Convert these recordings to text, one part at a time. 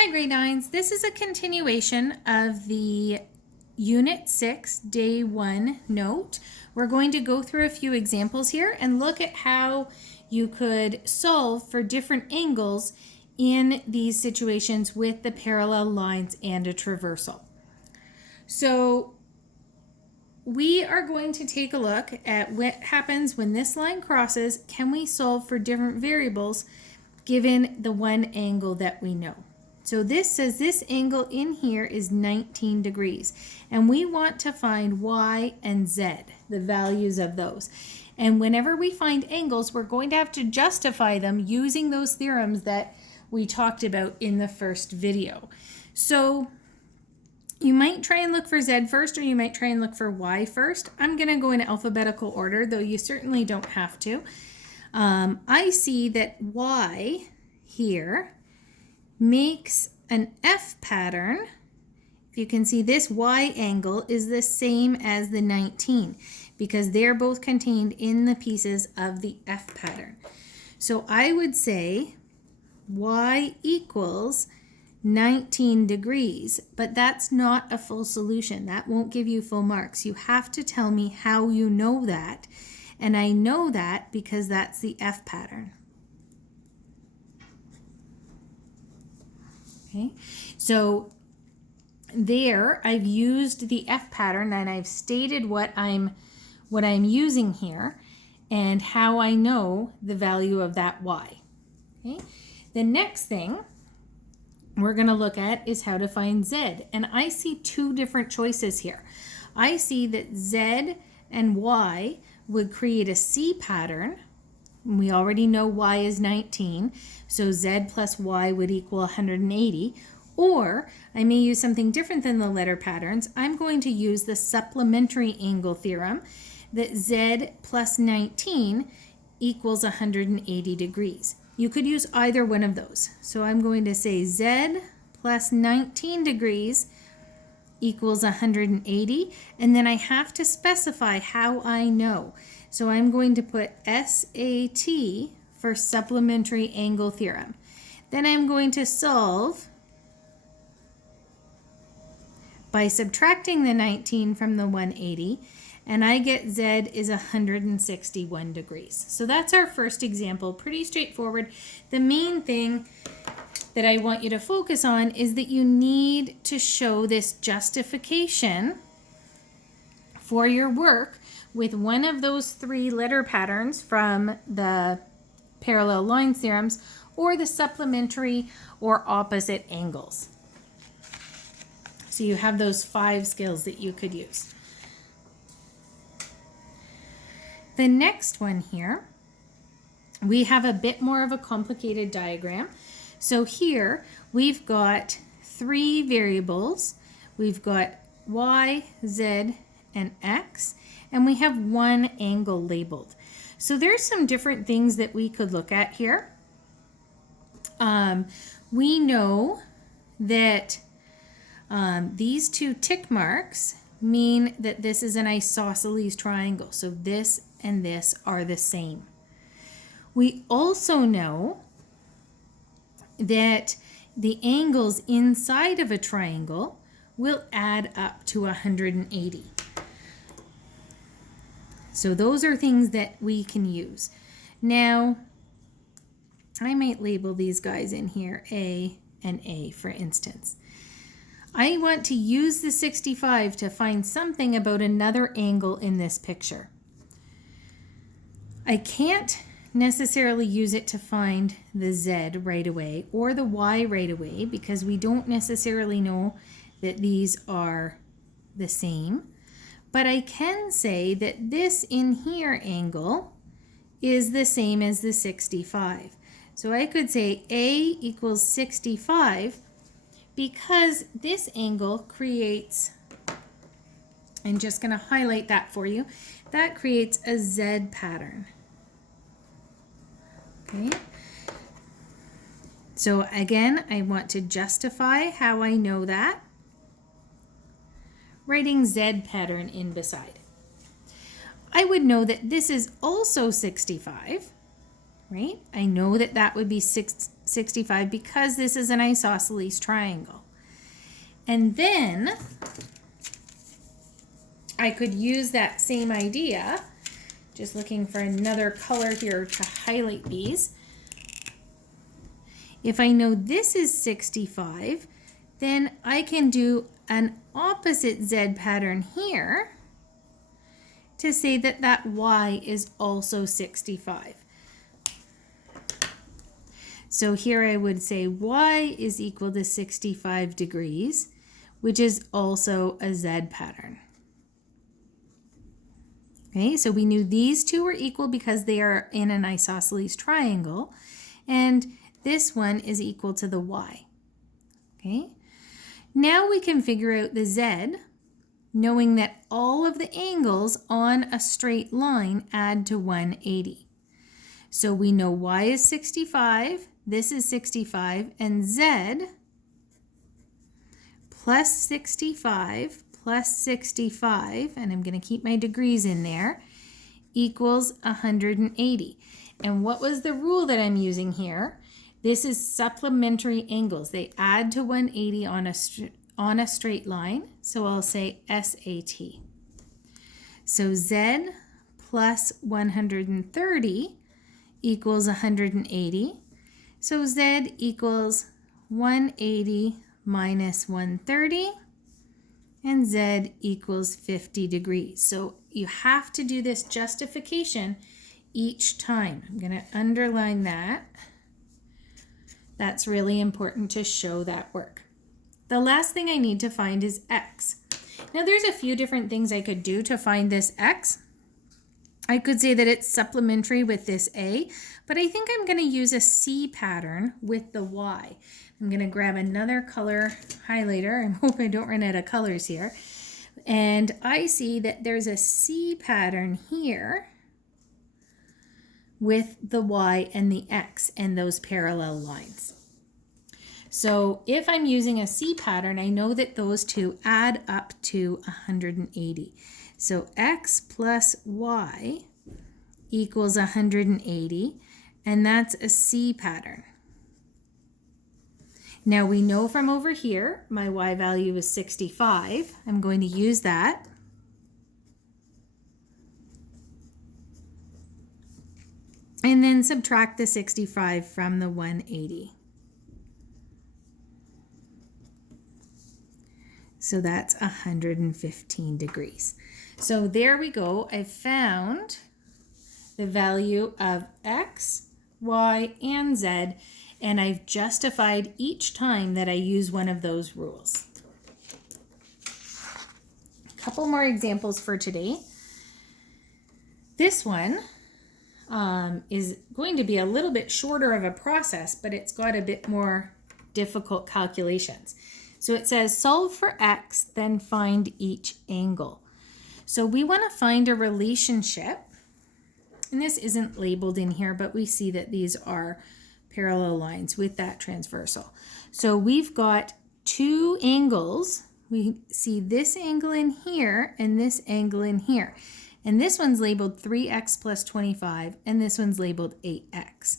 Hi grade 9s, this is a continuation of the Unit 6 Day 1 note. We're going to go through a few examples here and look at how you could solve for different angles in these situations with the parallel lines and a traversal. So we are going to take a look at what happens when this line crosses. Can we solve for different variables given the one angle that we know? So this says this angle in here is 19 degrees, and we want to find y and z, the values of those. And whenever we find angles, we're going to have to justify them using those theorems that we talked about in the first video. So you might try and look for z first, or you might try and look for y first. I'm going to go in alphabetical order, though you certainly don't have to. I see that y here makes an F pattern. If you can see, this y angle is the same as the 19 because they're both contained in the pieces of the F pattern. So I would say y equals 19 degrees, but that's not a full solution. That won't give you full marks. You have to tell me how you know that. And I know that because that's the F pattern. Okay, so there I've used the F pattern and I've stated what I'm using here and how I know the value of that y. Okay, the next thing we're going to look at is how to find z, and I see two different choices here. I see that z and y would create a C pattern. We already know y is 19, so z plus y would equal 180. Or I may use something different than the letter patterns. I'm going to use the supplementary angle theorem that z plus 19 equals 180 degrees. You could use either one of those. So I'm going to say z plus 19 degrees equals 180, and then I have to specify how I know. So I'm going to put SAT for supplementary angle theorem. Then I'm going to solve by subtracting the 19 from the 180, and I get Z is 161 degrees. So that's our first example, pretty straightforward. The main thing that I want you to focus on is that you need to show this justification for your work with one of those three letter patterns from the parallel line theorems or the supplementary or opposite angles. So you have those 5 skills that you could use. The next one here, we have a bit more of a complicated diagram. So here we've got 3 variables. We've got y, z, and x, and we have one angle labeled. So there's some different things that we could look at here. We know that these 2 tick marks mean that this is an isosceles triangle. So this and this are the same. We also know that the angles inside of a triangle will add up to 180. So those are things that we can use. Now, I might label these guys in here A and A, for instance. I want to use the 65 to find something about another angle in this picture. I can't necessarily use it to find the Z right away or the Y right away because we don't necessarily know that these are the same. But I can say that this in here angle is the same as the 65. So I could say A equals 65 because this angle creates, I'm just going to highlight that for you, that creates a Z pattern. Okay. So again, I want to justify how I know that, writing Z pattern in beside. I would know that this is also 65, right? I know that that would be 65 because this is an isosceles triangle. And then I could use that same idea, just looking for another color here to highlight these. If I know this is 65, then I can do an opposite Z pattern here to say that that Y is also 65. So here I would say Y is equal to 65 degrees, which is also a Z pattern. Okay, so we knew these two were equal because they are in an isosceles triangle, and this one is equal to the Y. Okay, now we can figure out the Z, knowing that all of the angles on a straight line add to 180. So we know Y is 65, this is 65, and Z plus 65 plus 65, and I'm going to keep my degrees in there, equals 180. And what was the rule that I'm using here? This is supplementary angles. They add to 180 on a straight line, so I'll say SAT. So Z plus 130 equals 180. So Z equals 180 minus 130, and Z equals 50 degrees. So you have to do this justification each time. I'm going to underline that. That's really important to show that work. The last thing I need to find is X. Now there's a few different things I could do to find this X. I could say that it's supplementary with this A, but I think I'm going to use a C pattern with the Y. I'm going to grab another color highlighter. I hope I don't run out of colors here. And I see that there's a C pattern here with the Y and the X and those parallel lines. So if I'm using a C pattern, I know that those two add up to 180. So X plus Y equals 180, and that's a C pattern. Now we know from over here, my Y value is 65. I'm going to use that. And then subtract the 65 from the 180. So that's 115 degrees. So there we go. I found the value of X, Y, and Z, and I've justified each time that I use one of those rules. A couple more examples for today. This one is going to be a little bit shorter of a process, but it's got a bit more difficult calculations. So it says solve for X, then find each angle. So we want to find a relationship, and this isn't labeled in here, but we see that these are parallel lines with that transversal. So we've got two angles. We see this angle in here and this angle in here. And this one's labeled 3x plus 25, and this one's labeled 8x.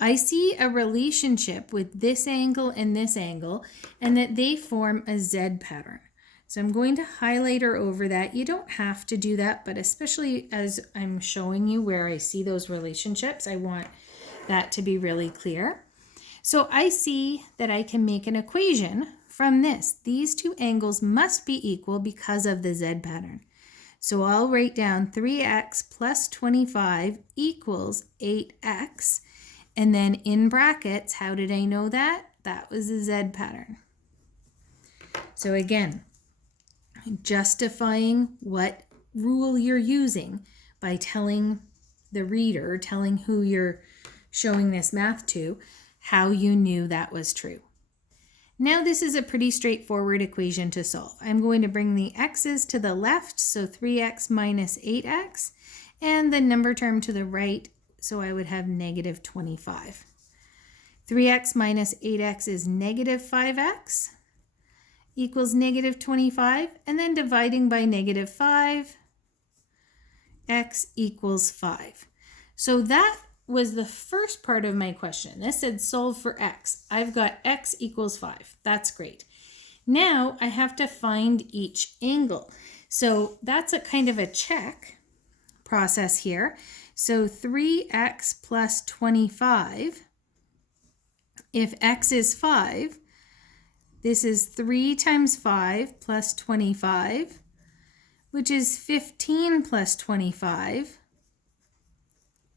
I see a relationship with this angle and this angle, and that they form a Z pattern. So I'm going to highlight or over that. You don't have to do that, but especially as I'm showing you where I see those relationships, I want that to be really clear. So I see that I can make an equation from this. These two angles must be equal because of the Z pattern. So I'll write down 3x plus 25 equals 8x. And then in brackets, how did I know that? That was a Z pattern. So again, justifying what rule you're using by telling the reader, telling who you're showing this math to, how you knew that was true. Now this is a pretty straightforward equation to solve. I'm going to bring the x's to the left, so 3x minus 8x, and the number term to the right, so I would have negative 25. 3x minus 8x is negative 5x equals negative 25, and then dividing by negative 5, x equals 5. So that was the first part of my question. This said solve for x. I've got x equals 5. That's great. Now I have to find each angle. So that's a kind of a check process here. So 3x plus 25, if x is 5, this is 3 times 5 plus 25, which is 15 plus 25,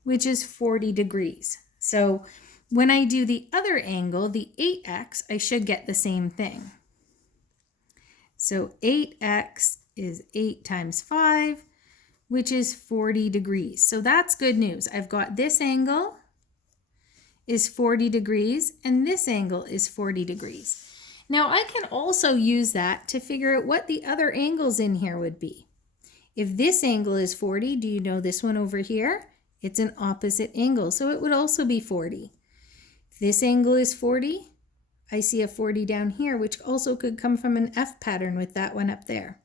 which is 40 degrees. So when I do the other angle, the 8x, I should get the same thing. So 8x is 8 times 5, which is 40 degrees. So that's good news. I've got this angle is 40 degrees and this angle is 40 degrees. Now I can also use that to figure out what the other angles in here would be. If this angle is 40, do you know this one over here? It's an opposite angle, so it would also be 40. If this angle is 40, I see a 40 down here, which also could come from an F pattern with that one up there.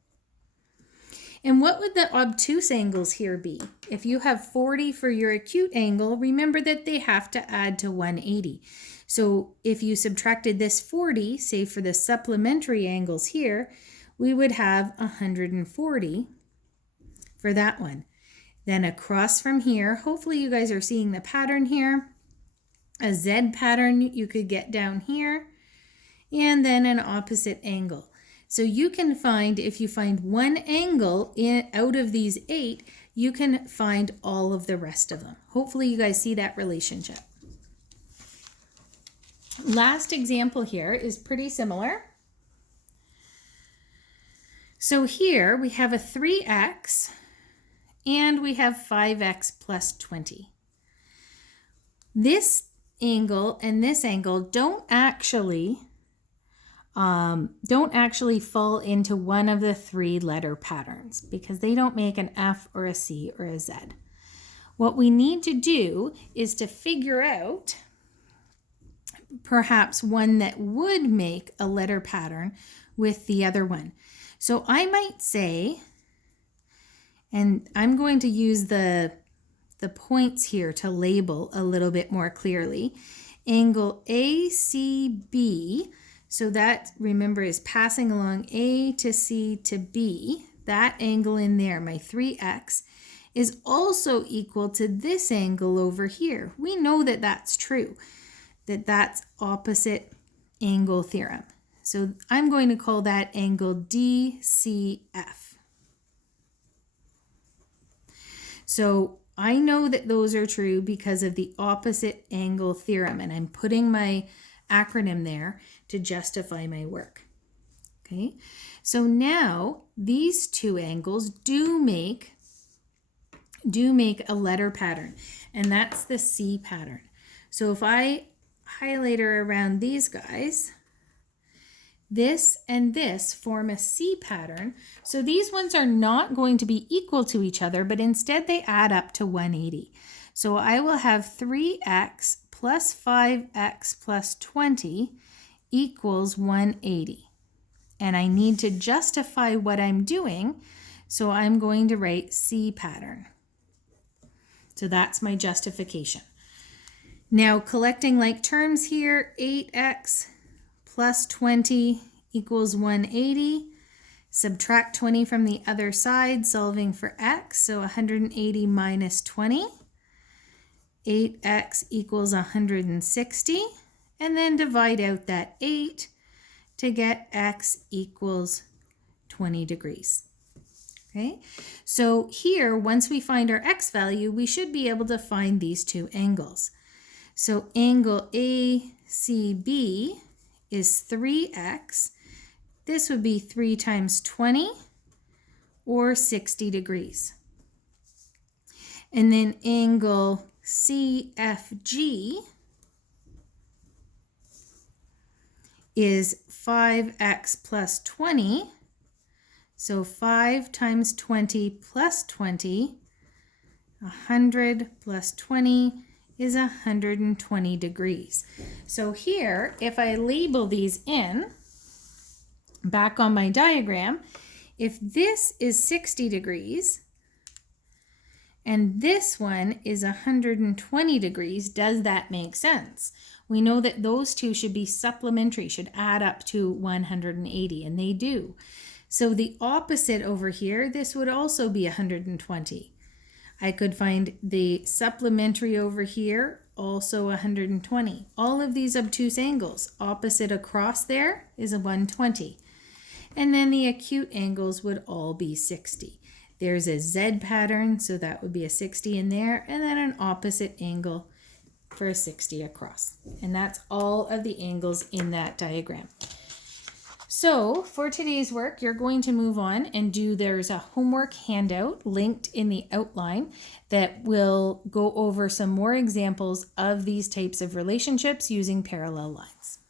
And what would the obtuse angles here be? If you have 40 for your acute angle, remember that they have to add to 180. So if you subtracted this 40, say for the supplementary angles here, we would have 140 for that one. Then across from here, hopefully you guys are seeing the pattern here. A Z pattern you could get down here, and then an opposite angle. So you can find, if you find one angle out of these 8, you can find all of the rest of them. Hopefully you guys see that relationship. Last example here is pretty similar. So here we have a 3x and we have 5x plus 20. This angle and this angle don't actually fall into one of the 3 letter patterns because they don't make an F or a C or a Z. What we need to do is to figure out perhaps one that would make a letter pattern with the other one. So I might say, and I'm going to use the points here to label a little bit more clearly. Angle ACB, so that, remember, is passing along A to C to B. That angle in there, my 3x, is also equal to this angle over here. We know that that's true, that that's opposite angle theorem. So I'm going to call that angle DCF. So I know that those are true because of the opposite angle theorem, and I'm putting my acronym there to justify my work. Okay, so now these 2 angles do make a letter pattern, and that's the C pattern. So if I highlighter around these guys, this and this form a C pattern. So these ones are not going to be equal to each other, but instead they add up to 180. So I will have 3x plus 5x plus 20 equals 180. And I need to justify what I'm doing, so I'm going to write C pattern. So that's my justification. Now collecting like terms here, 8x plus 20 equals 180. Subtract 20 from the other side, solving for x, so 180 minus 20. 8x equals 160, and then divide out that 8 to get x equals 20 degrees. Okay, so here, once we find our x value, we should be able to find these 2 angles. So angle ACB is 3x. This would be 3 times 20 or 60 degrees. And then angle CFG is 5x plus 20. So 5 times 20 plus 20, 100 plus 20 is 120 degrees. So here, if I label these in, back on my diagram, if this is 60 degrees, And this one is 120 degrees. Does that make sense? We know that those two should be supplementary, should add up to 180, and they do. So the opposite over here, this would also be 120. I could find the supplementary over here, also 120. All of these obtuse angles, opposite across there is a 120. And then the acute angles would all be 60. There's a Z pattern, so that would be a 60 in there, and then an opposite angle for a 60 across. And that's all of the angles in that diagram. So for today's work, you're going to move on and there's a homework handout linked in the outline that will go over some more examples of these types of relationships using parallel lines.